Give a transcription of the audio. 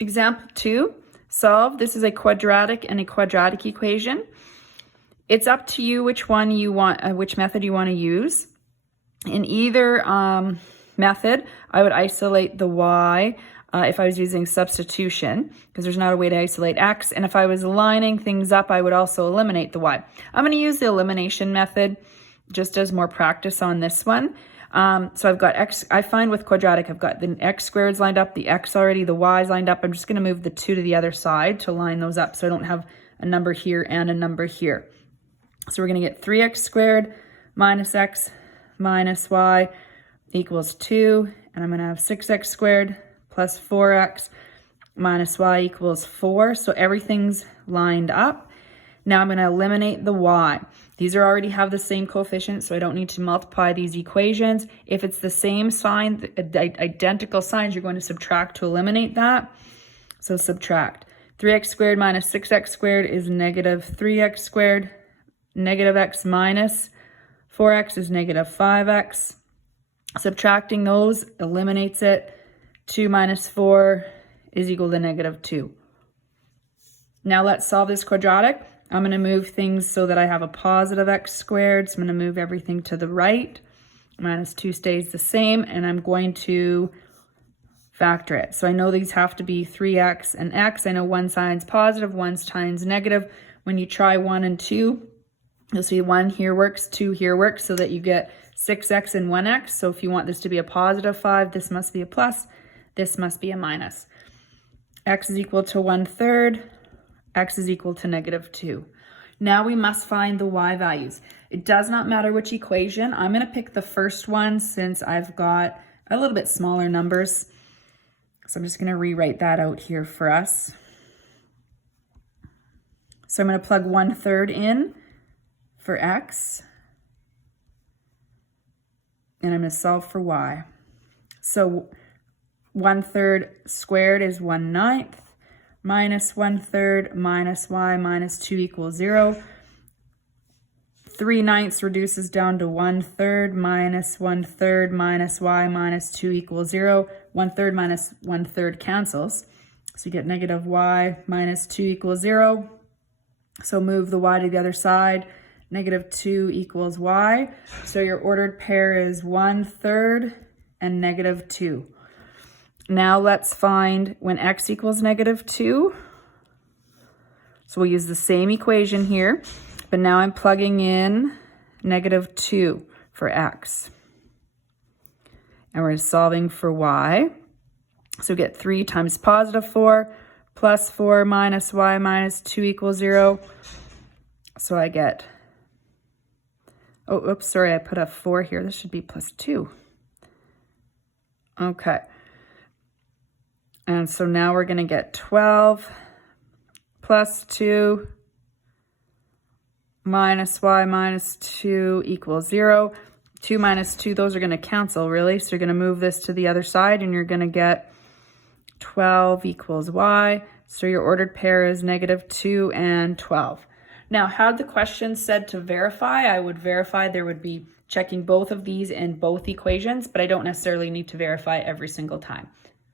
Example 2, solve. This is a quadratic and a quadratic equation. It's up to you which one you want, which method you want to use. In either method, I would isolate the y if I was using substitution, because there's not a way to isolate x. And if I was lining things up, I would also eliminate the y. I'm going to use the elimination method just as more practice on this one. So I've got x, I find with quadratic, I've got the x squareds lined up, the x already, the y's lined up. I'm just going to move the 2 to the other side to line those up so I don't have a number here and a number here. So we're going to get 3x squared minus x minus y equals 2. And I'm going to have 6x squared plus 4x minus y equals 4. So everything's lined up. Now I'm going to eliminate the y. These are already have the same coefficient, so I don't need to multiply these equations. If it's the same sign, identical signs, you're going to subtract to eliminate that. So subtract. 3x squared minus 6x squared is negative 3x squared. Negative x minus 4x is negative 5x. Subtracting those eliminates it. 2 minus 4 is equal to negative 2. Now let's solve this quadratic. I'm going to move things so that I have a positive x squared. So I'm going to move everything to the right. Minus 2 stays the same, and I'm going to factor it. So I know these have to be 3x and x. I know one sign's positive, one sign's negative. When you try 1 and 2, you'll see 1 here works, 2 here works, so that you get 6x and 1x. So if you want this to be a positive 5, this must be a plus, this must be a minus. X is equal to 1/3, x is equal to negative 2. Now we must find the y values. It does not matter which equation. I'm going to pick the first one since I've got a little bit smaller numbers. So I'm just going to rewrite that out here for us. So I'm going to plug 1/3 in for x, and I'm going to solve for y. So 1/3 squared is 1/9, minus 1/3 minus y minus 2 equals 0. 3/9 reduces down to 1/3 minus 1/3 minus y minus 2 equals 0. 1/3 minus 1/3 cancels. So you get negative y minus 2 equals 0. So move the y to the other side. Negative 2 equals y. So your ordered pair is 1/3 and negative 2. Now let's find when x equals negative 2. So we'll use the same equation here, but now I'm plugging in negative 2 for x. And we're solving for y. So we get 3 times positive 4 plus 4 minus y minus 2 equals 0. So I get, oh, oops, sorry, I put a 4 here. This should be plus 2. Okay. And so now we're going to get 12 plus 2 minus y minus 2 equals 0. 2 minus 2, those are going to cancel, really. So you're going to move this to the other side, and you're going to get 12 equals y. So your ordered pair is negative 2 and 12. Now, had the question said to verify, I would verify. There would be checking both of these in both equations, but I don't necessarily need to verify every single time.